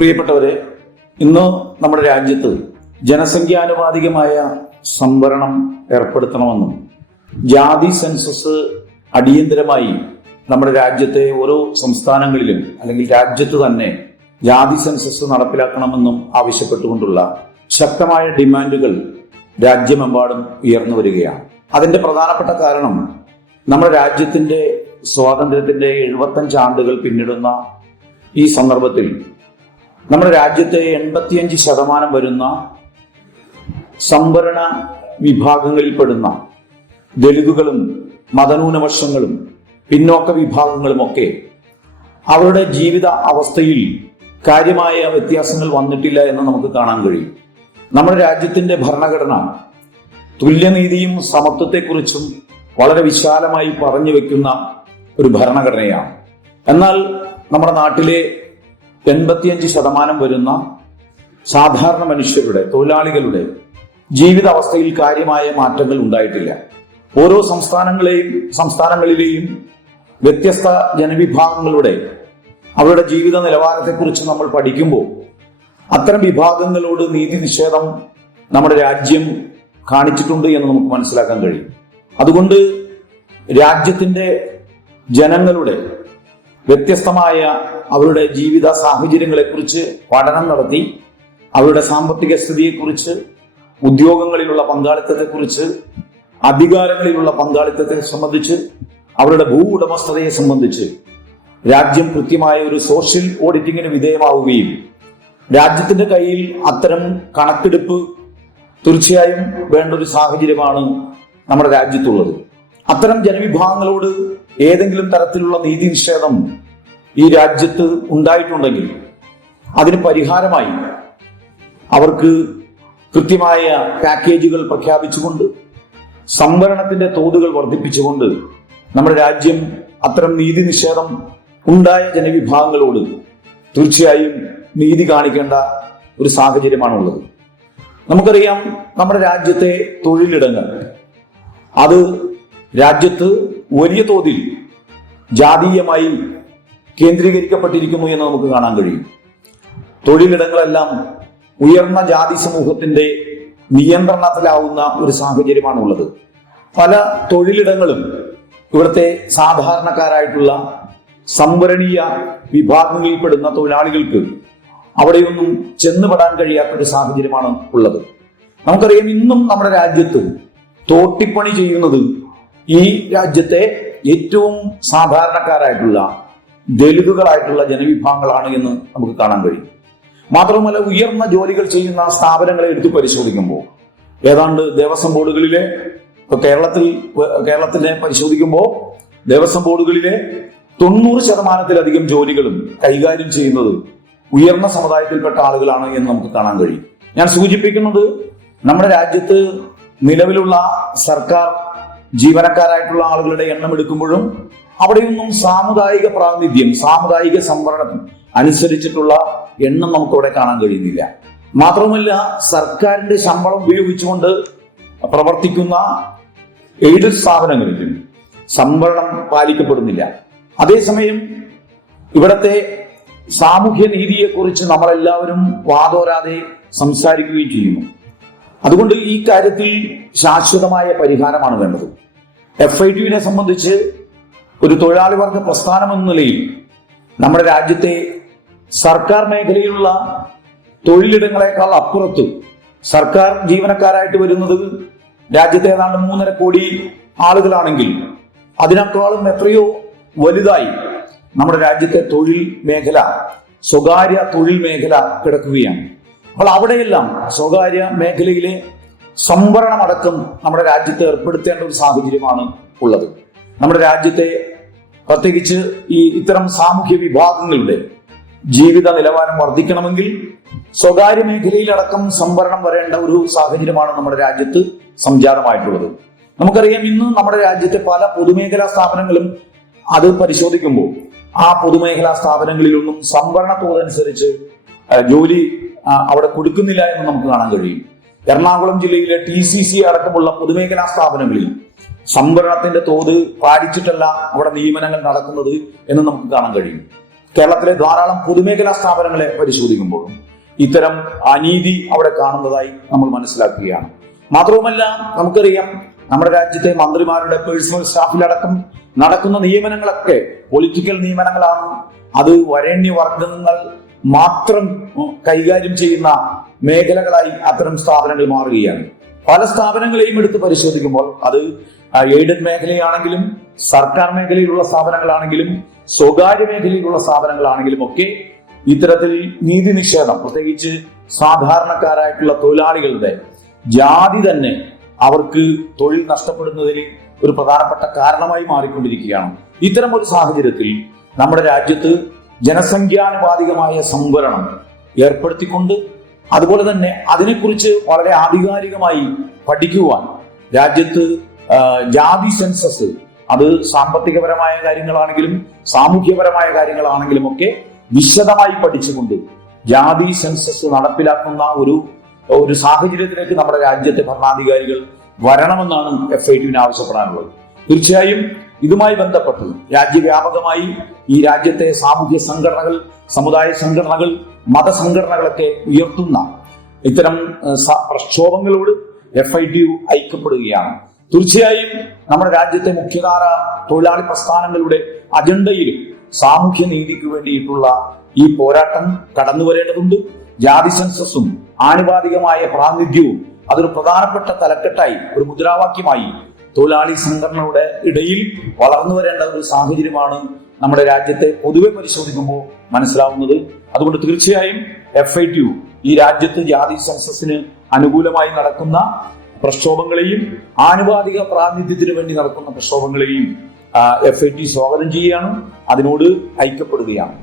പ്രിയപ്പെട്ടവരെ ഇന്ന് നമ്മുടെ രാജ്യത്ത് ജനസംഖ്യാനുപാതികമായ സംവരണം ഏർപ്പെടുത്തണമെന്നും ജാതി സെൻസസ് അടിയന്തരമായി നമ്മുടെ രാജ്യത്തെ ഓരോ സംസ്ഥാനങ്ങളിലും അല്ലെങ്കിൽ രാജ്യത്ത് തന്നെ ജാതി സെൻസസ് നടപ്പിലാക്കണമെന്നും ആവശ്യപ്പെട്ടുകൊണ്ടുള്ള ശക്തമായ ഡിമാൻഡുകൾ രാജ്യമെമ്പാടും ഉയർന്നു വരികയാണ്. അതിന്റെ പ്രധാനപ്പെട്ട കാരണം നമ്മുടെ രാജ്യത്തിന്റെ സ്വാതന്ത്ര്യത്തിന്റെ എഴുപത്തഞ്ച് ആണ്ടുകൾ പിന്നിടുന്ന ഈ സന്ദർഭത്തിൽ നമ്മുടെ രാജ്യത്തെ എൺപത്തിയഞ്ച് ശതമാനം വരുന്ന സംവരണ വിഭാഗങ്ങളിൽപ്പെടുന്ന ദളിതുകളും മതന്യൂനപക്ഷങ്ങളും പിന്നോക്ക വിഭാഗങ്ങളുമൊക്കെ അവരുടെ ജീവിത അവസ്ഥയിൽ കാര്യമായ വ്യത്യാസങ്ങൾ വന്നിട്ടില്ല എന്ന് നമുക്ക് കാണാൻ കഴിയും. നമ്മുടെ രാജ്യത്തിന്റെ ഭരണഘടന തുല്യനീതിയും സമത്വത്തെക്കുറിച്ചും വളരെ വിശാലമായി പറഞ്ഞു വെക്കുന്ന ഒരു ഭരണഘടനയാണ്. എന്നാൽ നമ്മുടെ നാട്ടിലെ എൺപത്തിയഞ്ച് ശതമാനം വരുന്ന സാധാരണ മനുഷ്യരുടെ തൊഴിലാളികളുടെ ജീവിതാവസ്ഥയിൽ കാര്യമായ മാറ്റങ്ങൾ ഉണ്ടായിട്ടില്ല. ഓരോ സംസ്ഥാനങ്ങളെയും സംസ്ഥാനങ്ങളിലെയും വ്യത്യസ്ത ജനവിഭാഗങ്ങളുടെ അവരുടെ ജീവിത നിലവാരത്തെക്കുറിച്ച് നമ്മൾ പഠിക്കുമ്പോൾ അത്തരം വിഭാഗങ്ങളോട് നീതി നിഷേധം നമ്മുടെ രാജ്യം കാണിച്ചിട്ടുണ്ട് എന്ന് നമുക്ക് മനസ്സിലാക്കാൻ കഴിയും. അതുകൊണ്ട് രാജ്യത്തിന്റെ ജനങ്ങളുടെ വ്യത്യസ്തമായ അവരുടെ ജീവിത സാഹചര്യങ്ങളെക്കുറിച്ച് പഠനം നടത്തി അവരുടെ സാമ്പത്തിക സ്ഥിതിയെക്കുറിച്ച് ഉദ്യോഗങ്ങളിലുള്ള പങ്കാളിത്തത്തെക്കുറിച്ച് അധികാരങ്ങളിലുള്ള പങ്കാളിത്തത്തെ സംബന്ധിച്ച് അവരുടെ ഭൂ ഉടമസ്ഥതയെ സംബന്ധിച്ച് രാജ്യം കൃത്യമായ ഒരു സോഷ്യൽ ഓഡിറ്റിങ്ങിന് വിധേയമാവുകയും രാജ്യത്തിന്റെ കയ്യിൽ അത്തരം കണക്കെടുപ്പ് തീർച്ചയായും വേണ്ട ഒരു സാഹചര്യമാണ് നമ്മുടെ രാജ്യത്തുള്ളത്. അത്തരം ജനവിഭാഗങ്ങളോട് ഏതെങ്കിലും തരത്തിലുള്ള നീതി നിഷേധം ഈ രാജ്യത്ത് ഉണ്ടായിട്ടുണ്ടെങ്കിൽ അതിന് പരിഹാരമായി അവർക്ക് കൃത്യമായ പാക്കേജുകൾ പ്രഖ്യാപിച്ചുകൊണ്ട് സംവരണത്തിന്റെ തോതുകൾ വർദ്ധിപ്പിച്ചുകൊണ്ട് നമ്മുടെ രാജ്യം അത്തരം നീതി നിഷേധം ഉണ്ടായ ജനവിഭാഗങ്ങളോട് തീർച്ചയായും നീതി കാണിക്കേണ്ട ഒരു സാഹചര്യമാണുള്ളത്. നമുക്കറിയാം നമ്മുടെ രാജ്യത്തെ തൊഴിലിടങ്ങൾ. അത് രാജ്യത്ത് വലിയ തോതിൽ ജാതീയമായി കേന്ദ്രീകരിക്കപ്പെട്ടിരിക്കുന്നു എന്ന് നമുക്ക് കാണാൻ കഴിയും. തൊഴിലിടങ്ങളെല്ലാം ഉയർന്ന ജാതി സമൂഹത്തിന്റെ നിയന്ത്രണത്തിലാവുന്ന ഒരു സാഹചര്യമാണുള്ളത്. പല തൊഴിലിടങ്ങളും ഇവിടുത്തെ സാധാരണക്കാരായിട്ടുള്ള സംവരണീയ വിഭാഗങ്ങളിൽപ്പെടുന്ന തൊഴിലാളികൾക്ക് അവിടെയൊന്നും ചെന്നുപെടാൻ കഴിയാത്ത ഒരു സാഹചര്യമാണ് ഉള്ളത്. നമുക്കറിയാം ഇന്നും നമ്മുടെ രാജ്യത്ത് തോട്ടിപ്പണി ചെയ്യുന്നത് ഈ രാജ്യത്തെ ഏറ്റവും സാധാരണക്കാരായിട്ടുള്ള ദലിതുകളായിട്ടുള്ള ജനവിഭാഗങ്ങളാണ് എന്ന് നമുക്ക് കാണാൻ കഴിയും. മാത്രമല്ല ഉയർന്ന ജോലികൾ ചെയ്യുന്ന സ്ഥാപനങ്ങളെ എടുത്തു പരിശോധിക്കുമ്പോൾ ഏതാണ്ട് ദേവസ്വം ബോർഡുകളിലെ ഇപ്പൊ കേരളത്തിൽ കേരളത്തിനെ പരിശോധിക്കുമ്പോൾ ദേവസ്വം ബോർഡുകളിലെ തൊണ്ണൂറ് ശതമാനത്തിലധികം ജോലികളും കൈകാര്യം ചെയ്യുന്നത് ഉയർന്ന സമുദായത്തിൽപ്പെട്ട ആളുകളാണ് എന്ന് നമുക്ക് കാണാൻ കഴിയും. ഞാൻ സൂചിപ്പിക്കുന്നത് നമ്മുടെ രാജ്യത്ത് നിലവിലുള്ള സർക്കാർ ജീവനക്കാരായിട്ടുള്ള ആളുകളുടെ എണ്ണം എടുക്കുമ്പോഴും അവിടെയൊന്നും സാമുദായിക പ്രാതിനിധ്യം സാമുദായിക സംവരണം അനുസരിച്ചിട്ടുള്ള എണ്ണം നമുക്ക് അവിടെ കാണാൻ കഴിയുന്നില്ല. മാത്രമല്ല സർക്കാരിന്റെ ശമ്പളം ഉപയോഗിച്ചുകൊണ്ട് പ്രവർത്തിക്കുന്ന എയ്ഡഡ് സ്ഥാപനങ്ങളിലും സംവരണം പാലിക്കപ്പെടുന്നില്ല. അതേസമയം ഇവിടത്തെ സാമൂഹ്യ നീതിയെക്കുറിച്ച് നമ്മളെല്ലാവരും വാതോരാതെ സംസാരിക്കുകയും ചെയ്യുന്നു. അതുകൊണ്ട് ഈ കാര്യത്തിൽ ശാശ്വതമായ പരിഹാരമാണ് വേണ്ടത്. എഫ് ഐ ടിവിനെ സംബന്ധിച്ച് ഒരു തൊഴിലാളി വർഗ പ്രസ്ഥാനം എന്ന നിലയിൽ നമ്മുടെ രാജ്യത്തെ സർക്കാർ മേഖലയിലുള്ള തൊഴിലിടങ്ങളെക്കാൾ അപ്പുറത്ത് സർക്കാർ ജീവനക്കാരായിട്ട് വരുന്നത് രാജ്യത്തെ ഏതാണ്ട് മൂന്നര കോടി ആളുകളാണെങ്കിൽ അതിനേക്കാളും എത്രയോ വലുതായി നമ്മുടെ രാജ്യത്തെ തൊഴിൽ മേഖല സ്വകാര്യ തൊഴിൽ മേഖല കിടക്കുകയാണ്. അപ്പോൾ അവിടെയെല്ലാം സ്വകാര്യ മേഖലയിലെ സംവരണമടക്കം നമ്മുടെ രാജ്യത്ത് ഏർപ്പെടുത്തേണ്ട ഒരു സാഹചര്യമാണ് ഉള്ളത്. നമ്മുടെ രാജ്യത്തെ പ്രത്യേകിച്ച് ഈ ഇത്തരം സാമൂഹ്യ വിഭാഗങ്ങളുടെ ജീവിത നിലവാരം വർദ്ധിക്കണമെങ്കിൽ സ്വകാര്യ മേഖലയിലടക്കം സംവരണം വരേണ്ട ഒരു സാഹചര്യമാണ് നമ്മുടെ രാജ്യത്ത് സംജാതമായിട്ടുള്ളത്. നമുക്കറിയാം ഇന്ന് നമ്മുടെ രാജ്യത്തെ പല പൊതുമേഖലാ സ്ഥാപനങ്ങളും അത് പരിശോധിക്കുമ്പോൾ ആ പൊതുമേഖലാ സ്ഥാപനങ്ങളിലൊന്നും സംവരണ തോതനുസരിച്ച് ജോലി അവിടെ കൊടുക്കുന്നില്ല എന്ന് നമുക്ക് കാണാൻ കഴിയും. എറണാകുളം ജില്ലയിലെ ടി സി സി അടക്കമുള്ള പൊതുമേഖലാ സ്ഥാപനങ്ങളിൽ സംവരണത്തിന്റെ തോത് പാലിച്ചിട്ടല്ല അവിടെ നിയമനങ്ങൾ നടക്കുന്നത് എന്ന് നമുക്ക് കാണാൻ കഴിയും. കേരളത്തിലെ ധാരാളം പൊതുമേഖലാ സ്ഥാപനങ്ങളെ പരിശോധിക്കുമ്പോഴും ഇത്തരം അനീതി അവിടെ കാണുന്നതായി നമ്മൾ മനസ്സിലാക്കുകയാണ്. മാത്രവുമല്ല നമുക്കറിയാം നമ്മുടെ രാജ്യത്തെ മന്ത്രിമാരുടെ പേഴ്സണൽ സ്റ്റാഫിലടക്കം നടക്കുന്ന നിയമനങ്ങളൊക്കെ പൊളിറ്റിക്കൽ നിയമനങ്ങളാണ്. അത് വരേണ്യ വർഗങ്ങൾ മാത്രം കൈകാര്യം ചെയ്യുന്ന മേഖലകളായി അത്തരം സ്ഥാപനങ്ങൾ മാറുകയാണ്. പല സ്ഥാപനങ്ങളെയും എടുത്ത് പരിശോധിക്കുമ്പോൾ അത് എയ്ഡഡ് മേഖലയാണെങ്കിലും സർക്കാർ മേഖലയിലുള്ള സ്ഥാപനങ്ങളാണെങ്കിലും സ്വകാര്യ മേഖലയിലുള്ള സ്ഥാപനങ്ങളാണെങ്കിലും ഒക്കെ ഇത്തരത്തിൽ നീതി നിഷേധം പ്രത്യേകിച്ച് സാധാരണക്കാരായിട്ടുള്ള തൊഴിലാളികളുടെ ജാതി തന്നെ അവർക്ക് തൊഴിൽ നഷ്ടപ്പെടുന്നതിന് ഒരു പ്രധാനപ്പെട്ട കാരണമായി മാറിക്കൊണ്ടിരിക്കുകയാണ്. ഇത്തരം ഒരു സാഹചര്യത്തിൽ നമ്മുടെ രാജ്യത്ത് ജനസംഖ്യാനുപാതികമായ സംവരണം ഏർപ്പെടുത്തിക്കൊണ്ട് അതുപോലെ തന്നെ അതിനെക്കുറിച്ച് വളരെ ആധികാരികമായി പഠിക്കുവാൻ രാജ്യത്ത് ജാതി സെൻസസ് അത് സാമ്പത്തികപരമായ കാര്യങ്ങളാണെങ്കിലും സാമൂഹ്യപരമായ കാര്യങ്ങളാണെങ്കിലും ഒക്കെ വിശദമായി പഠിച്ചുകൊണ്ട് ജാതി സെൻസസ് നടപ്പിലാക്കുന്ന ഒരു ഒരു സാഹചര്യത്തിലേക്ക് നമ്മുടെ രാജ്യത്തെ ഭരണാധികാരികൾ വരണമെന്നാണ് എഫ് ഐ ടിവിന് ആവശ്യപ്പെടാനുള്ളത്. തീർച്ചയായും ഇതുമായി ബന്ധപ്പെട്ട് രാജ്യവ്യാപകമായി ഈ രാജ്യത്തെ സാമൂഹ്യ സംഘടനകൾ സമുദായ സംഘടനകൾ മതസംഘടനകളൊക്കെ ഉയർത്തുന്ന ഇത്തരം പ്രക്ഷോഭങ്ങളോട് എഫ് ഐ ടി യു ഐക്യപ്പെടുകയാണ്. തീർച്ചയായും നമ്മുടെ രാജ്യത്തെ മുഖ്യധാര തൊഴിലാളി പ്രസ്ഥാനങ്ങളുടെ അജണ്ടയിലും സാമൂഹ്യ നീതിക്ക് വേണ്ടിയിട്ടുള്ള ഈ പോരാട്ടം കടന്നു വരേണ്ടതുണ്ട്. ജാതി സെൻസസും ആനുപാതികമായ പ്രാതിനിധ്യവും അതൊരു പ്രധാനപ്പെട്ട തലക്കെട്ടായി ഒരു മുദ്രാവാക്യമായി തൊഴിലാളി സംഘടനയുടെ ഇടയിൽ വളർന്നു വരേണ്ട ഒരു സാഹചര്യമാണ് നമ്മുടെ രാജ്യത്തെ പൊതുവെ പരിശോധിക്കുമ്പോൾ മനസ്സിലാവുന്നത്. അതുകൊണ്ട് തീർച്ചയായും എഫ് ഐ ടി ഈ രാജ്യത്ത് ജാതി സെൻസസിന് അനുകൂലമായി നടക്കുന്ന പ്രക്ഷോഭങ്ങളെയും ആനുപാതിക പ്രാതിനിധ്യത്തിന് വേണ്ടി നടക്കുന്ന പ്രക്ഷോഭങ്ങളെയും എഫ് ഐ ടി സ്വാഗതം ചെയ്യുകയാണ്. അതിനോട് ഐക്യപ്പെടുകയാണ്.